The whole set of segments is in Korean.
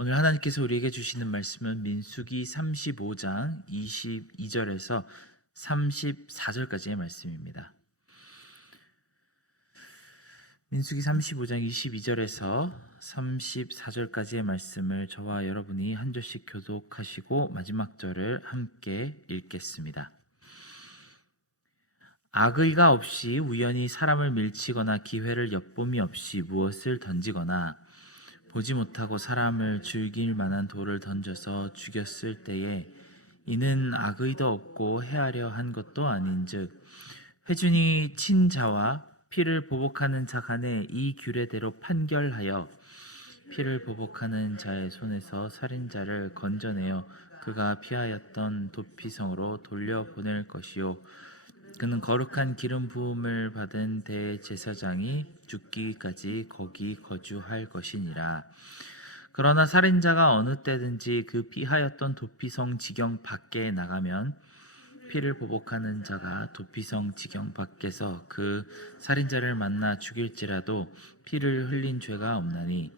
오늘 하나님께서 우리에게 주시는 말씀은 민수기 35장 22절에서 34절까지의 말씀입니다. 민수기 35장 22절에서 34절까지의 말씀을 저와 여러분이 한 절씩 교독하시고 마지막 절을 함께 읽겠습니다. 악의가 없이 우연히 사람을 밀치거나 기회를 엿봄이 없이 무엇을 던지거나 보지 못하고 사람을 죽일 만한 돌을 던져서 죽였을 때에 이는 악의도 없고 해하려 한 것도 아닌즉 회중이 친 자와 피를 보복하는 자 간에 이 규례대로 판결하여 피를 보복하는 자의 손에서 살인자를 건져내어 그가 피하였던 도피성으로 돌려보낼 것이요 그는 거룩한 기름 부음을 받은 대제사장이 죽기까지 거기 거주할 것이니라. 그러나 살인자가 어느 때든지 그 피하였던 도피성 지경 밖에 나가면 피를 보복하는 자가 도피성 지경 밖에서 그 살인자를 만나 죽일지라도 피를 흘린 죄가 없나니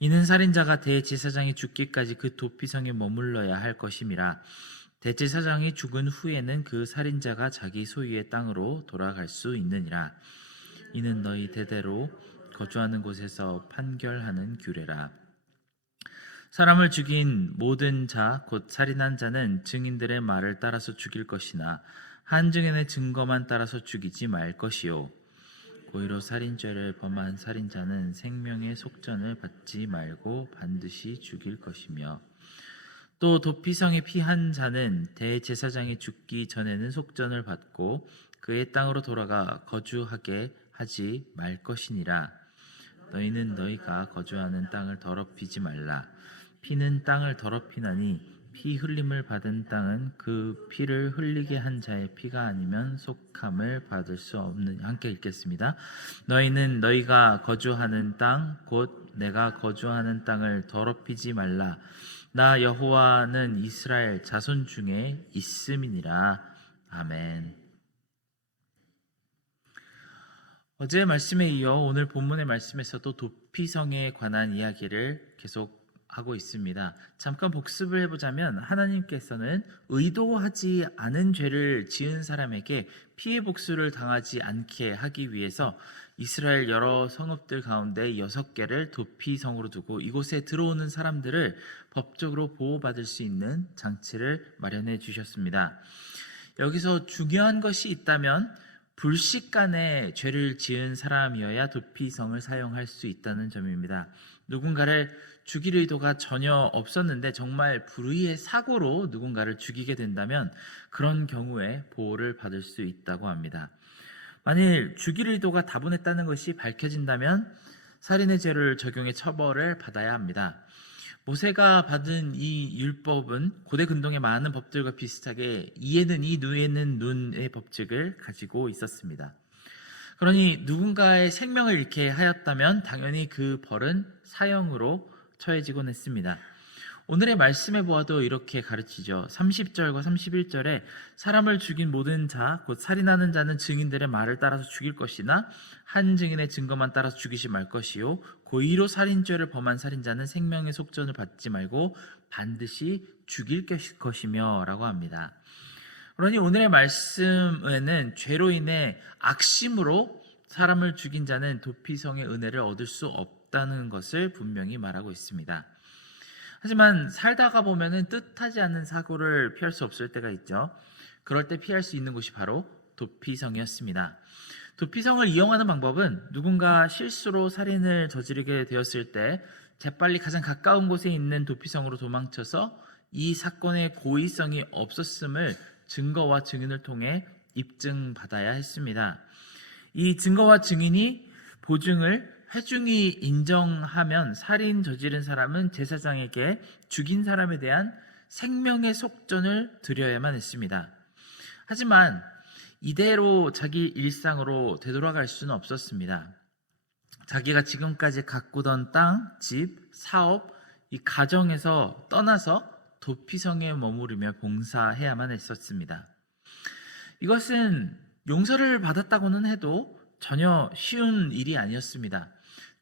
이는 살인자가 대제사장이 죽기까지 그 도피성에 머물러야 할 것임이라. 대제사장이 죽은 후에는 그 살인자가 자기 소유의 땅으로 돌아갈 수 있느니라. 이는 너희 대대로 거주하는 곳에서 판결하는 규례라. 사람을 죽인 모든 자 곧 살인한 자는 증인들의 말을 따라서 죽일 것이나 한 증인의 증거만 따라서 죽이지 말 것이요 고의로 살인죄를 범한 살인자는 생명의 속전을 받지 말고 반드시 죽일 것이며 또 도피성에 피한 자는 대제사장이 죽기 전에는 속전을 받고 그의 땅으로 돌아가 거주하게 하지 말 것이니라. 너희는 너희가 거주하는 땅을 더럽히지 말라. 피는 땅을 더럽히나니 피 흘림을 받은 땅은 그 피를 흘리게 한 자의 피가 아니면 속함을 받을 수 없는. 함께 읽겠습니다. 너희는 너희가 거주하는 땅 곧 내가 거주하는 땅을 더럽히지 말라. 나 여호와는 이스라엘 자손 중에 있음이니라. 아멘. 어제의 말씀에 이어 오늘 본문의 말씀에서도 도피성에 관한 이야기를 계속하고 있습니다. 잠깐 복습을 해보자면 하나님께서는 의도하지 않은 죄를 지은 사람에게 피해 복수를 당하지 않게 하기 위해서 이스라엘 여러 성읍들 가운데 6개를 도피성으로 두고 이곳에 들어오는 사람들을 법적으로 보호받을 수 있는 장치를 마련해 주셨습니다. 여기서 중요한 것이 있다면 불식간에 죄를 지은 사람이어야 도피성을 사용할 수 있다는 점입니다. 누군가를 죽일 의도가 전혀 없었는데 정말 불의의 사고로 누군가를 죽이게 된다면 그런 경우에 보호를 받을 수 있다고 합니다. 만일 죽일 의도가 다분했다는 것이 밝혀진다면 살인의 죄를 적용해 처벌을 받아야 합니다. 모세가 받은 이 율법은 고대 근동의 많은 법들과 비슷하게 이에는 이, 누에는 눈의 법칙을 가지고 있었습니다. 그러니 누군가의 생명을 잃게 하였다면 당연히 그 벌은 사형으로 처해지곤 했습니다. 오늘의 말씀에 보아도 이렇게 가르치죠. 30절과 31절에 사람을 죽인 모든 자 곧 살인하는 자는 증인들의 말을 따라서 죽일 것이나 한 증인의 증거만 따라서 죽이지 말 것이요 고의로 살인죄를 범한 살인자는 생명의 속전을 받지 말고 반드시 죽일 것이며 라고 합니다. 그러니 오늘의 말씀에는 죄로 인해 악심으로 사람을 죽인 자는 도피성의 은혜를 얻을 수 없다는 것을 분명히 말하고 있습니다. 하지만 살다가 보면은 뜻하지 않은 사고를 피할 수 없을 때가 있죠. 그럴 때 피할 수 있는 곳이 바로 도피성이었습니다. 도피성을 이용하는 방법은 누군가 실수로 살인을 저지르게 되었을 때 재빨리 가장 가까운 곳에 있는 도피성으로 도망쳐서 이 사건의 고의성이 없었음을 증거와 증인을 통해 입증받아야 했습니다. 이 증거와 증인이 보증을 회중이 인정하면 살인 저지른 사람은 제사장에게 죽인 사람에 대한 생명의 속전을 드려야만 했습니다. 하지만 이대로 자기 일상으로 되돌아갈 수는 없었습니다. 자기가 지금까지 가꾸던 땅, 집, 사업, 이 가정에서 떠나서 도피성에 머무르며 봉사해야만 했었습니다. 이것은 용서를 받았다고는 해도 전혀 쉬운 일이 아니었습니다.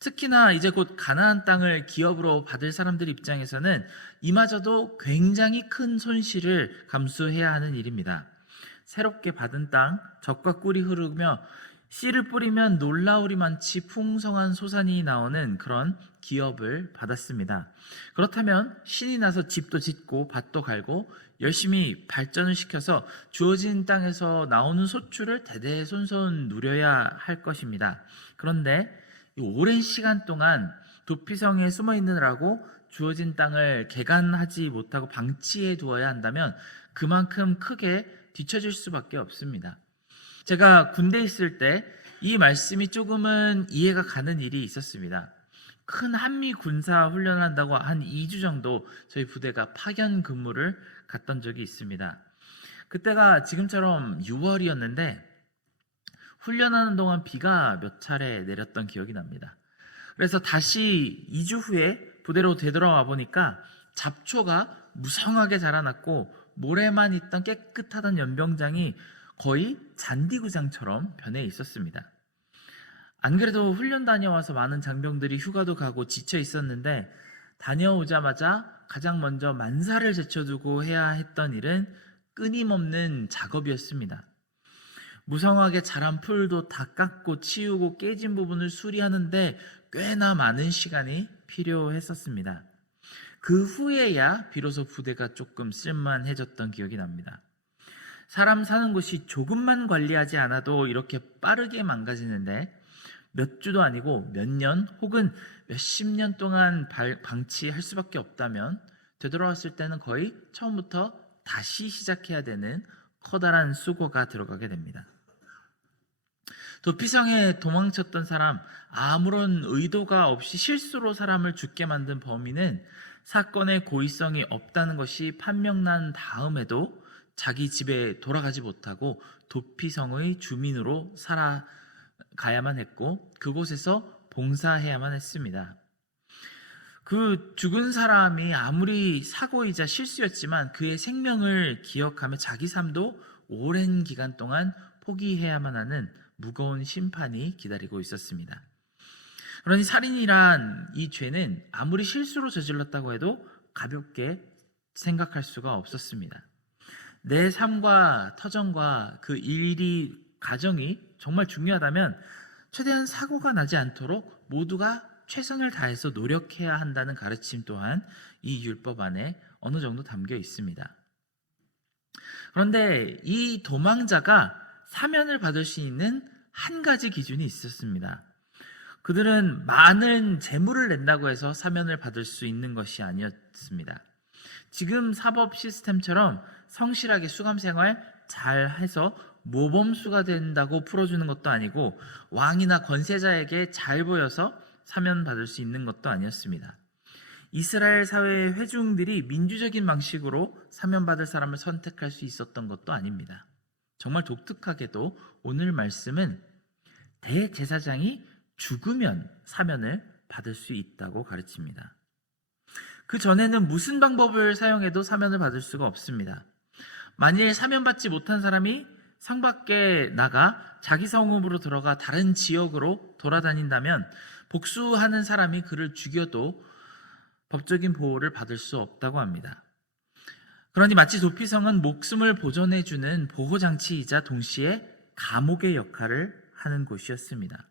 특히나 이제 곧 가나안 땅을 기업으로 받을 사람들 입장에서는 이마저도 굉장히 큰 손실을 감수해야 하는 일입니다. 새롭게 받은 땅, 젖과 꿀이 흐르며 씨를 뿌리면 놀라우리만치 풍성한 소산이 나오는 그런 기업을 받았습니다. 그렇다면 신이 나서 집도 짓고 밭도 갈고 열심히 발전을 시켜서 주어진 땅에서 나오는 소출을 대대손손 누려야 할 것입니다. 그런데 이 오랜 시간 동안 도피성에 숨어 있느라고 주어진 땅을 개간하지 못하고 방치해 두어야 한다면 그만큼 크게 뒤처질 수밖에 없습니다. 제가 군대에 있을 때 이 말씀이 조금은 이해가 가는 일이 있었습니다. 큰 한미 군사 훈련을 한다고 한 2주 정도 저희 부대가 파견 근무를 갔던 적이 있습니다. 그때가 지금처럼 6월이었는데 훈련하는 동안 비가 몇 차례 내렸던 기억이 납니다. 그래서 다시 2주 후에 부대로 되돌아와 보니까 잡초가 무성하게 자라났고 모래만 있던 깨끗하던 연병장이 거의 잔디구장처럼 변해 있었습니다. 안 그래도 훈련 다녀와서 많은 장병들이 휴가도 가고 지쳐 있었는데 다녀오자마자 가장 먼저 만사를 제쳐두고 해야 했던 일은 끊임없는 작업이었습니다. 무성하게 자란 풀도 다 깎고 치우고 깨진 부분을 수리하는데 꽤나 많은 시간이 필요했었습니다. 그 후에야 비로소 부대가 조금 쓸만해졌던 기억이 납니다. 사람 사는 곳이 조금만 관리하지 않아도 이렇게 빠르게 망가지는데 몇 주도 아니고 몇 년 혹은 몇십 년 동안 방치할 수밖에 없다면 되돌아왔을 때는 거의 처음부터 다시 시작해야 되는 커다란 수고가 들어가게 됩니다. 도피성에 도망쳤던 사람, 아무런 의도가 없이 실수로 사람을 죽게 만든 범인은 사건의 고의성이 없다는 것이 판명난 다음에도 자기 집에 돌아가지 못하고 도피성의 주민으로 살아가야만 했고 그곳에서 봉사해야만 했습니다. 그 죽은 사람이 아무리 사고이자 실수였지만 그의 생명을 기억하며 자기 삶도 오랜 기간 동안 포기해야만 하는 무거운 심판이 기다리고 있었습니다. 그러니 살인이란 이 죄는 아무리 실수로 저질렀다고 해도 가볍게 생각할 수가 없었습니다. 내 삶과 터전과 그 일이 가정이 정말 중요하다면 최대한 사고가 나지 않도록 모두가 최선을 다해서 노력해야 한다는 가르침 또한 이 율법 안에 어느 정도 담겨 있습니다. 그런데 이 도망자가 사면을 받을 수 있는 한 가지 기준이 있었습니다. 그들은 많은 재물을 낸다고 해서 사면을 받을 수 있는 것이 아니었습니다. 지금 사법 시스템처럼 성실하게 수감생활 잘 해서 모범수가 된다고 풀어주는 것도 아니고 왕이나 권세자에게 잘 보여서 사면받을 수 있는 것도 아니었습니다. 이스라엘 사회의 회중들이 민주적인 방식으로 사면받을 사람을 선택할 수 있었던 것도 아닙니다. 정말 독특하게도 오늘 말씀은 대제사장이 죽으면 사면을 받을 수 있다고 가르칩니다. 그 전에는 무슨 방법을 사용해도 사면을 받을 수가 없습니다. 만일 사면받지 못한 사람이 성 밖에 나가 자기 성읍으로 들어가 다른 지역으로 돌아다닌다면 복수하는 사람이 그를 죽여도 법적인 보호를 받을 수 없다고 합니다. 그러니 마치 도피성은 목숨을 보존해주는 보호장치이자 동시에 감옥의 역할을 하는 곳이었습니다.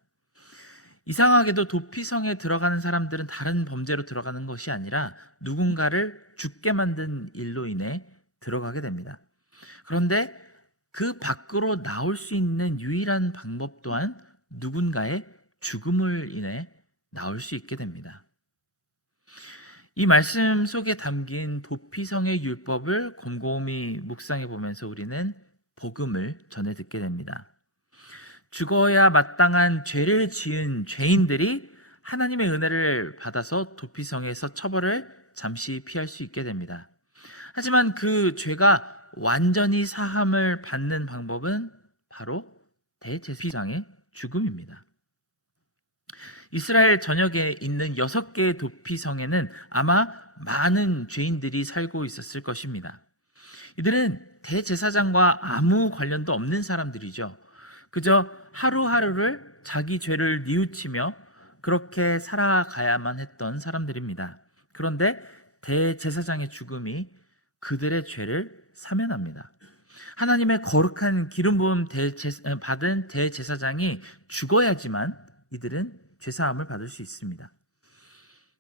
이상하게도 도피성에 들어가는 사람들은 다른 범죄로 들어가는 것이 아니라 누군가를 죽게 만든 일로 인해 들어가게 됩니다. 그런데 그 밖으로 나올 수 있는 유일한 방법 또한 누군가의 죽음을 인해 나올 수 있게 됩니다. 이 말씀 속에 담긴 도피성의 율법을 곰곰이 묵상해 보면서 우리는 복음을 전해 듣게 됩니다. 죽어야 마땅한 죄를 지은 죄인들이 하나님의 은혜를 받아서 도피성에서 처벌을 잠시 피할 수 있게 됩니다. 하지만 그 죄가 완전히 사함을 받는 방법은 바로 대제사장의 죽음입니다. 이스라엘 전역에 있는 6개의 도피성에는 아마 많은 죄인들이 살고 있었을 것입니다. 이들은 대제사장과 아무 관련도 없는 사람들이죠. 그저 하루하루를 자기 죄를 뉘우치며 그렇게 살아가야만 했던 사람들입니다. 그런데 대제사장의 죽음이 그들의 죄를 사면합니다. 하나님의 거룩한 기름 부음 받은 대제사장이 죽어야지만 이들은 죄사함을 받을 수 있습니다.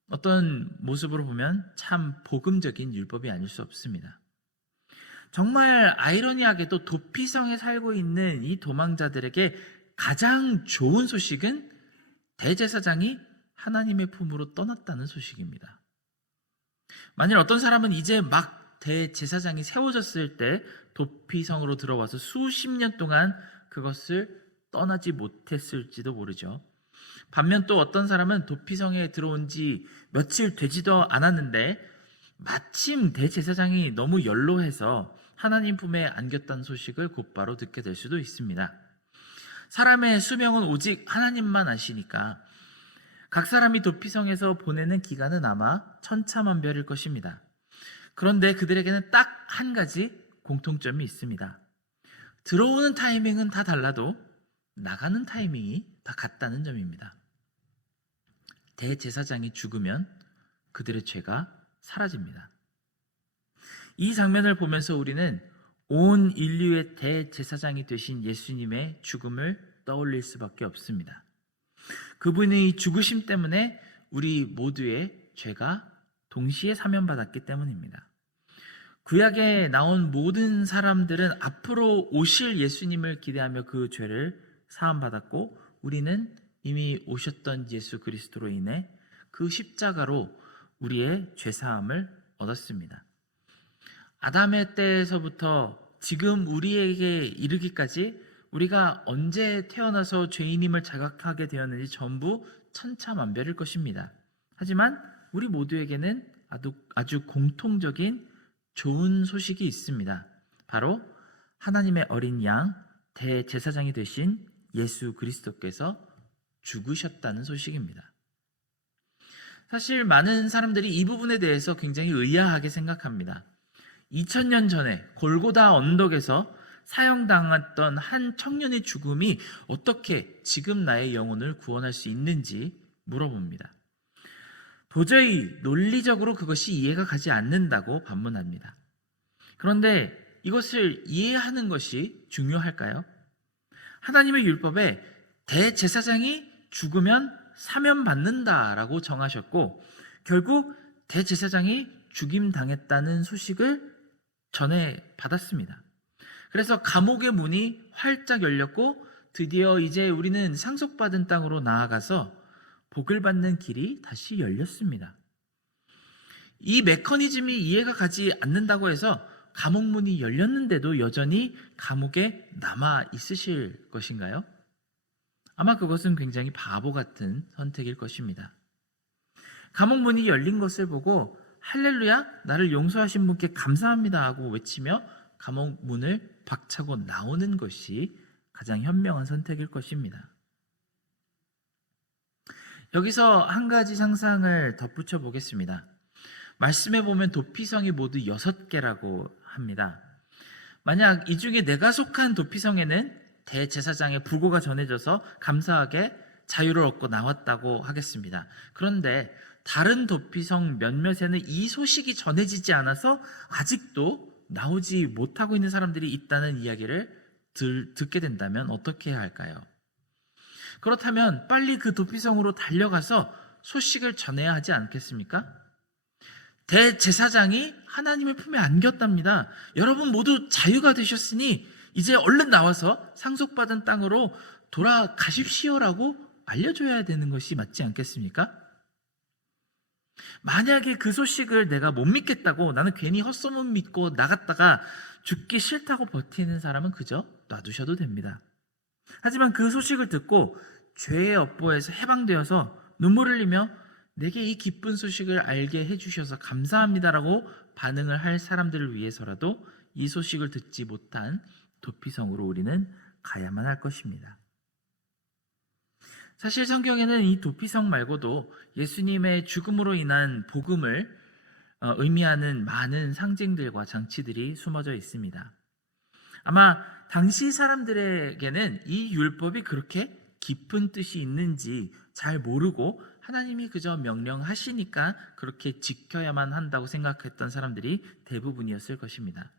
어떤 모습으로 보면 참 복음적인 율법이 아닐 수 없습니다. 정말 아이러니하게도 도피성에 살고 있는 이 도망자들에게 가장 좋은 소식은 대제사장이 하나님의 품으로 떠났다는 소식입니다. 만일 어떤 사람은 이제 막 대제사장이 세워졌을 때 도피성으로 들어와서 수십 년 동안 그것을 떠나지 못했을지도 모르죠. 반면 또 어떤 사람은 도피성에 들어온 지 며칠 되지도 않았는데 마침 대제사장이 너무 연로해서 하나님 품에 안겼다는 소식을 곧바로 듣게 될 수도 있습니다. 사람의 수명은 오직 하나님만 아시니까 각 사람이 도피성에서 보내는 기간은 아마 천차만별일 것입니다. 그런데 그들에게는 딱 한 가지 공통점이 있습니다. 들어오는 타이밍은 다 달라도 나가는 타이밍이 다 같다는 점입니다. 대제사장이 죽으면 그들의 죄가 사라집니다. 이 장면을 보면서 우리는 온 인류의 대제사장이 되신 예수님의 죽음을 떠올릴 수밖에 없습니다. 그분의 죽으심 때문에 우리 모두의 죄가 동시에 사면받았기 때문입니다. 구약에 나온 모든 사람들은 앞으로 오실 예수님을 기대하며 그 죄를 사함받았고 우리는 이미 오셨던 예수 그리스도로 인해 그 십자가로 우리의 죄사함을 얻었습니다. 아담의 때에서부터 지금 우리에게 이르기까지 우리가 언제 태어나서 죄인임을 자각하게 되었는지 전부 천차만별일 것입니다. 하지만 우리 모두에게는 아주 공통적인 좋은 소식이 있습니다. 바로 하나님의 어린 양 대제사장이 되신 예수 그리스도께서 죽으셨다는 소식입니다. 사실 많은 사람들이 이 부분에 대해서 굉장히 의아하게 생각합니다. 2000년 전에 골고다 언덕에서 사형당했던 한 청년의 죽음이 어떻게 지금 나의 영혼을 구원할 수 있는지 물어봅니다. 도저히 논리적으로 그것이 이해가 가지 않는다고 반문합니다. 그런데 이것을 이해하는 것이 중요할까요? 하나님의 율법에 대제사장이 죽으면 사면받는다라고 정하셨고 결국 대제사장이 죽임당했다는 소식을 전해 받았습니다. 그래서 감옥의 문이 활짝 열렸고 드디어 이제 우리는 상속받은 땅으로 나아가서 복을 받는 길이 다시 열렸습니다. 이 메커니즘이 이해가 가지 않는다고 해서 감옥 문이 열렸는데도 여전히 감옥에 남아 있으실 것인가요? 아마 그것은 굉장히 바보 같은 선택일 것입니다. 감옥 문이 열린 것을 보고 할렐루야 나를 용서하신 분께 감사합니다 하고 외치며 감옥 문을 박차고 나오는 것이 가장 현명한 선택일 것입니다. 여기서 한 가지 상상을 덧붙여 보겠습니다. 말씀에 보면 도피성이 모두 6개라고 합니다. 만약 이 중에 내가 속한 도피성에는 대제사장의 부고가 전해져서 감사하게 자유를 얻고 나왔다고 하겠습니다. 그런데 다른 도피성 몇몇에는 이 소식이 전해지지 않아서 아직도 나오지 못하고 있는 사람들이 있다는 이야기를 듣게 된다면 어떻게 해야 할까요? 그렇다면 빨리 그 도피성으로 달려가서 소식을 전해야 하지 않겠습니까? 대제사장이 하나님의 품에 안겼답니다. 여러분 모두 자유가 되셨으니 이제 얼른 나와서 상속받은 땅으로 돌아가십시오라고 알려줘야 되는 것이 맞지 않겠습니까? 만약에 그 소식을 내가 못 믿겠다고 나는 괜히 헛소문 믿고 나갔다가 죽기 싫다고 버티는 사람은 그저 놔두셔도 됩니다. 하지만 그 소식을 듣고 죄의 업보에서 해방되어서 눈물을 흘리며 내게 이 기쁜 소식을 알게 해주셔서 감사합니다라고 반응을 할 사람들을 위해서라도 이 소식을 듣지 못한 도피성으로 우리는 가야만 할 것입니다. 사실 성경에는 이 도피성 말고도 예수님의 죽음으로 인한 복음을 의미하는 많은 상징들과 장치들이 숨어져 있습니다. 아마 당시 사람들에게는 이 율법이 그렇게 깊은 뜻이 있는지 잘 모르고 하나님이 그저 명령하시니까 그렇게 지켜야만 한다고 생각했던 사람들이 대부분이었을 것입니다.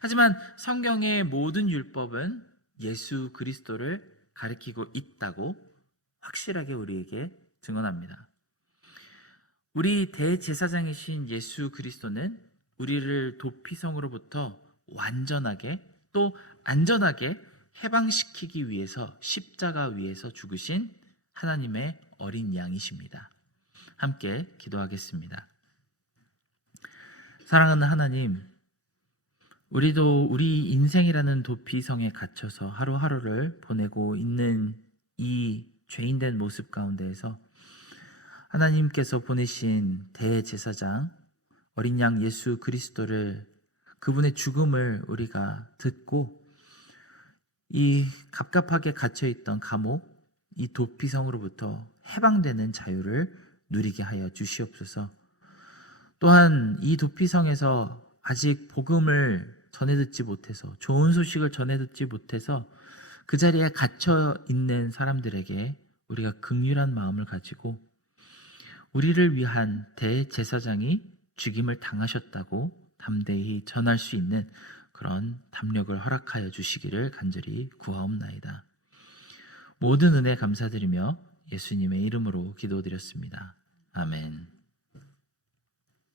하지만 성경의 모든 율법은 예수 그리스도를 가리키고 있다고 확실하게 우리에게 증언합니다. 우리 대제사장이신 예수 그리스도는 우리를 도피성으로부터 완전하게 또 안전하게 해방시키기 위해서 십자가 위에서 죽으신 하나님의 어린 양이십니다. 함께 기도하겠습니다. 사랑하는 하나님, 우리도 우리 인생이라는 도피성에 갇혀서 하루하루를 보내고 있는 이 죄인된 모습 가운데에서 하나님께서 보내신 대제사장 어린 양 예수 그리스도를, 그분의 죽음을 우리가 듣고 이 갑갑하게 갇혀있던 감옥, 이 도피성으로부터 해방되는 자유를 누리게 하여 주시옵소서. 또한 이 도피성에서 아직 복음을 전해 듣지 못해서, 좋은 소식을 전해 듣지 못해서 그 자리에 갇혀 있는 사람들에게 우리가 긍휼한 마음을 가지고 우리를 위한 대제사장이 죽임을 당하셨다고 담대히 전할 수 있는 그런 담력을 허락하여 주시기를 간절히 구하옵나이다. 모든 은혜 감사드리며 예수님의 이름으로 기도드렸습니다. 아멘.